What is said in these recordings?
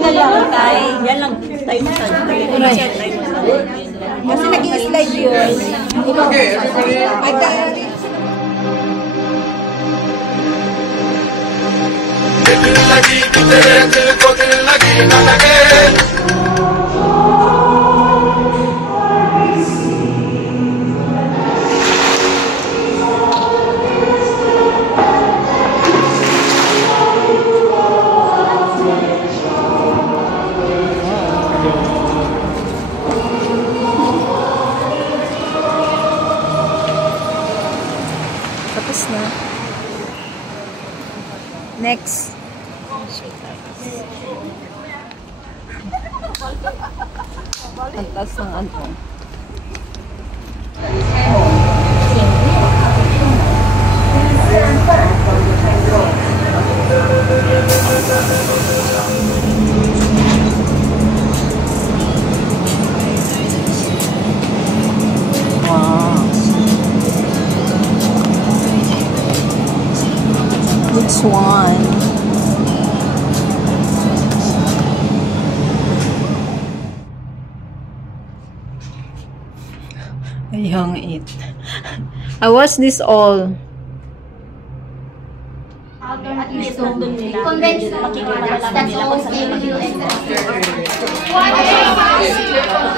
Yan lang tayo sa kasi nag-i-slide yun. Okay, everybody. Tapos na. Next. Ang taas ng ano. Wow. Which one? A young it. I watched this all.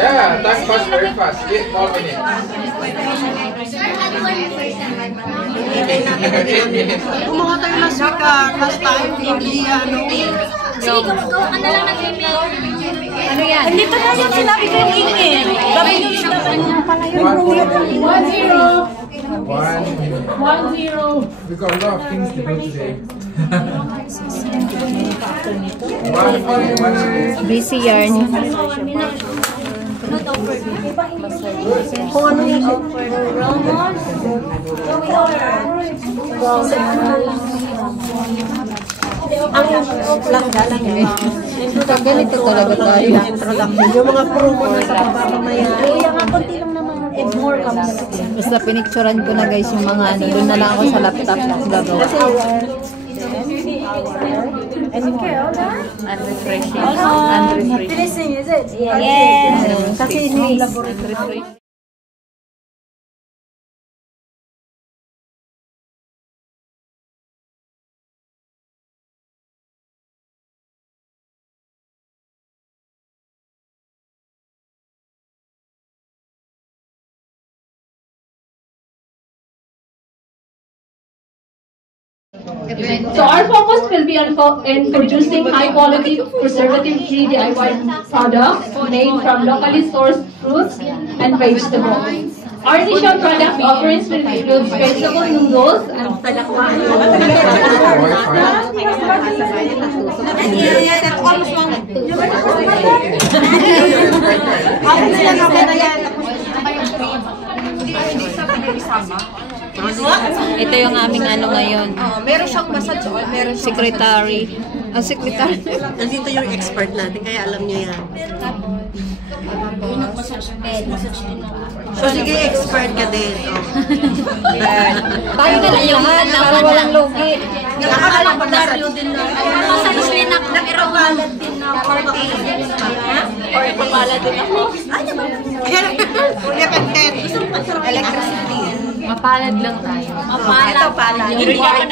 Yeah, time pass very fast. 8 more minutes. 8 minutes. Kumuha tayo last time, hindi ano. Sige, gawa ka na lang ng email. Ano yan? Hindi pa tayo sinabi ko yung email. Sabi nyo yung pala yung 1 minute. 1-0. We got a lot of things to do today. 1 minute. busy yarn. Kung ano yung lang eh. Ganito talaga tayo. yung mga promo na sa baba mamaya. Yung nga, konti lang naman. Basta pinicturan ko na guys yung mga ano. Doon na lang ako sa laptop gagawa. And refreshing. And refreshing. Is it? Yes. Kasi may laboratory. So our focus will be on in producing high-quality, preservative-free DIY products made from locally sourced fruits and vegetables. Our initial product offerings will include vegetable noodles and Ito yung aming ano ngayon. Meron siyang massage oil, meron siyang Secretary. Ang secretary. nandito yung expert natin, kaya alam niyo yan. So sige, expert ka din. Tayo na lang lahat. Para walang logi. Nakakalang pa na Massage din ako. Nag-irogalan din ako. Or ipapala din ako. Electricity. Mapalad lang tayo. Mapalad. Hindi ka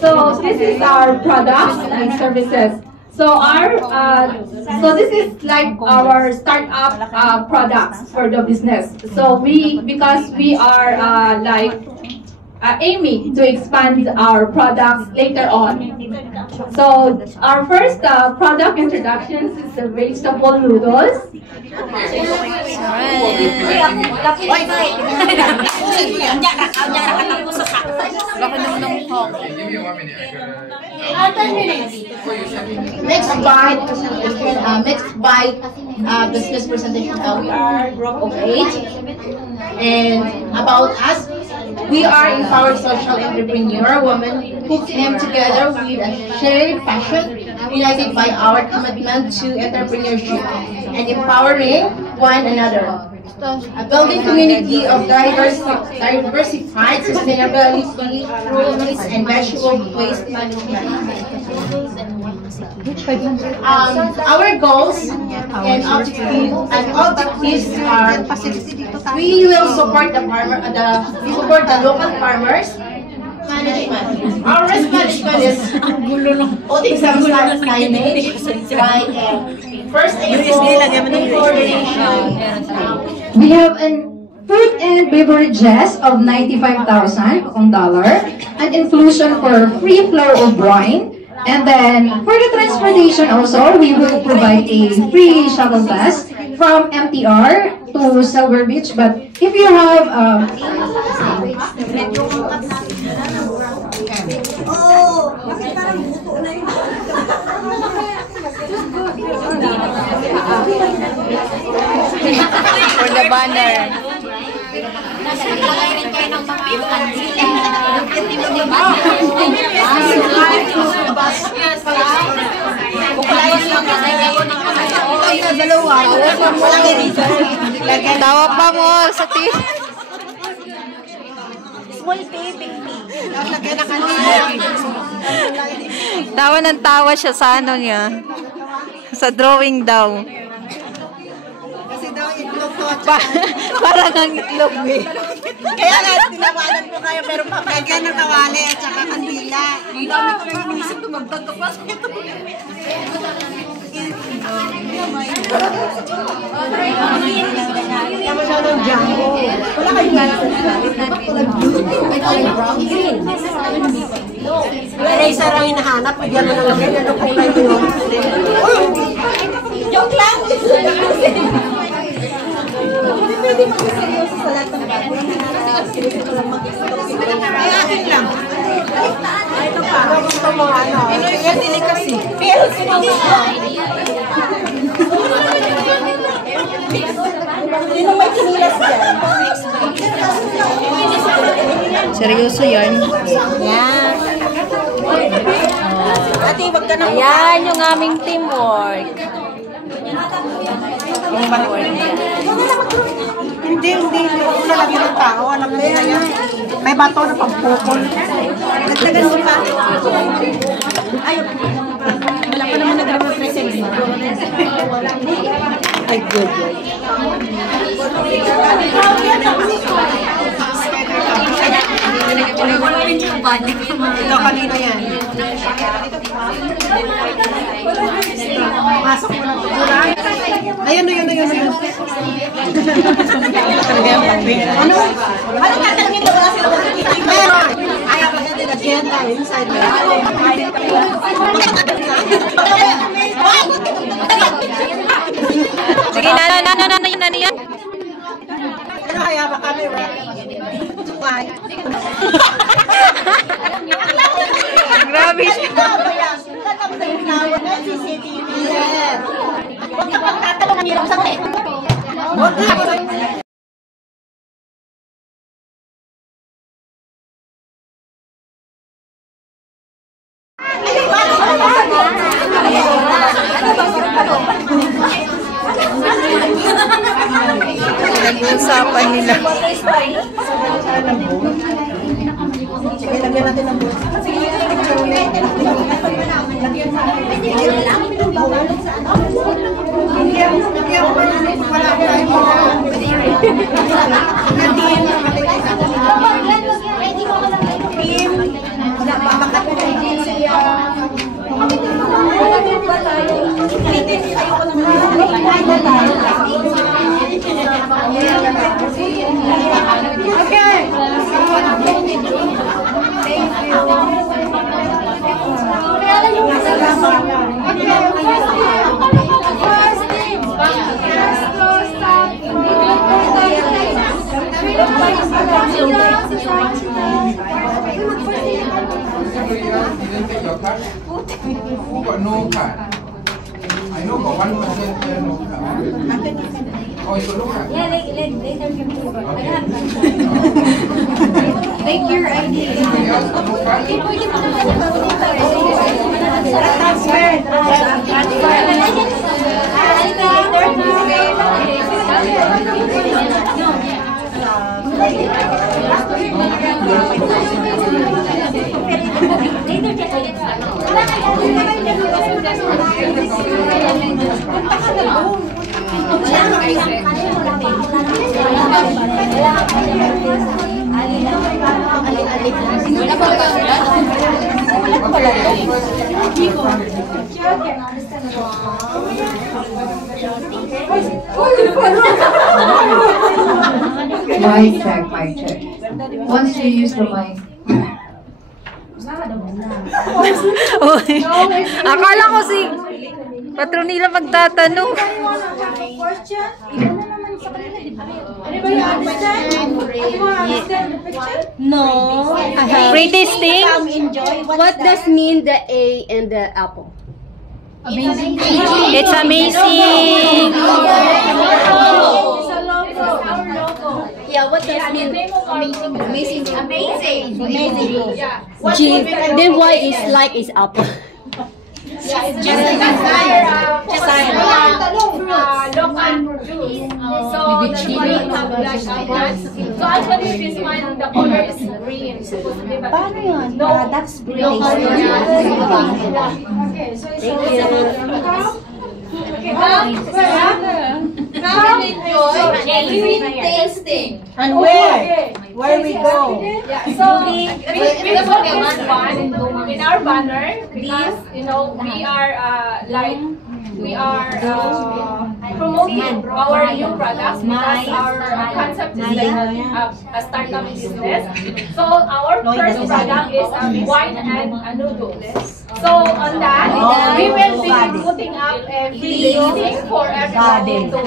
So this is our products and services. So this is like our startup products for the business. So because we are aiming to expand our products later on. So our first product introductions is the vegetable noodles. Give me 1 minute. 10 minutes. Next bite business presentation. We are Group of 8, and about us, we are empowered social entrepreneur women who came together with a shared passion, united by our commitment to entrepreneurship and empowering one another. a building community of diversified sustainability, fruits, and vegetable waste management. Our goals and objectives are: we will support the local farmers. Management. Our risk management is putting some signage, right? First aid, coordination. We have an food and beverages of $95,000 and inclusion for free flow of brine. And then for the transportation also, we will provide a free shuttle bus from MTR to Silver Beach. But if you have For the banner. Tawa pa mo sa tawa ng tawa siya sa ano niya. Sa drawing daw. Parang ang itlog eh. Kaya nga, tinawanan ko kayo, pero papagyan ng kawali at saka kandila. Ang dami ko lang inisip, tumagdag ka pa sa ito. Kaya masyadong jumbo. Wala kayo green. Wala na isa lang hinahanap, bigyan mo na lang yan. Ano kung kayo yun? Joke lang! Hindi pwede mag-seryoso sa lahat ng bago. Ay, akin lang. Ay, ito pa. Gusto mo ano? Pinoy delicacy. Pero hindi. Hindi may kinilas dyan. Seryoso yan. Yan. Ate, wag ka na. Ayan yung aming teamwork. Hindi. Huwag na lagi ng tao. Alam mo na yan. May bato na pampukol. Nagtagan mo pa. Ay, wala pa naman nag-represent. Ay, good. Ito kanina yan. Pasok mo na. Ayun. Ano? Ano tatanungin na wala sila makikita? Meron! Ayaw ba natin agenda inside me? Sige, nana yan. Ano kaya ba kami? Why? Grabe siya. Huwag ka pang tatanong ang hirap sa akin. Huwag ka. Nag-uusapan nila. Sige, lagyan natin ng buhok. Who got no card? I know got 1% there no card. Oh, you got no card? Yeah, later can be. Take your ID. Anybody else got no card? Transfer. Mic check, mic check. Once you use the mic. Uy, akala ko si Patronila magtatanong. No. Pre-tasting? What does mean the A and the apple? It's amazing. Yeah, what does mean amazing? Amazing. G. Then why is like is apple? Just like local juice. So that's why you have black apples. So actually this one, the color is green. Supposedly, but Paano yun? no. That's pretty Local tasty. Come enjoy tasting. And where? Where we go? So we put one in our banner because you know we are promoting our new products because our concept is like a startup business. So our first product is wine and noodles. So on that, we will be putting up a video for everyone to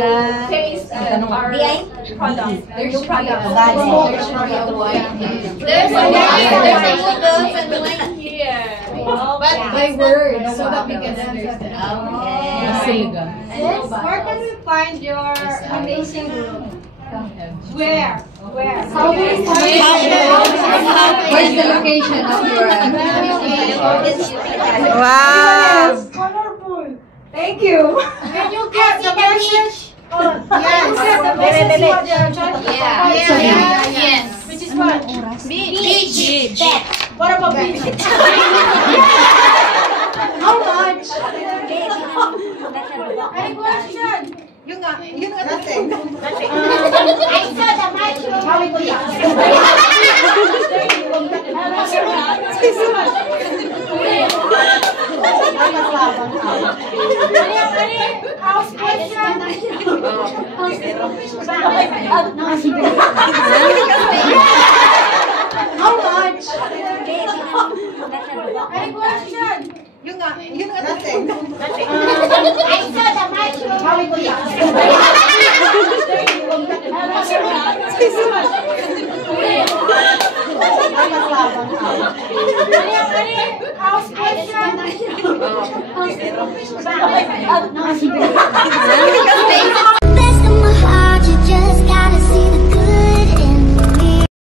taste our product, the new product. There's a noodles and wine here. But by word, so that we can understand. Where can we find your amazing group? Where? Where's the location of your Wow. Colorful. Thank you. Can you get the message? Can you get the message what they are trying to provide? Yes. Which is what? Beach. What about beach? How much? Any question? Yun nga natin. I saw the mushroom. How we go House question? How much? Any question? Yun nga natin. I saw the mushroom. How we go House question?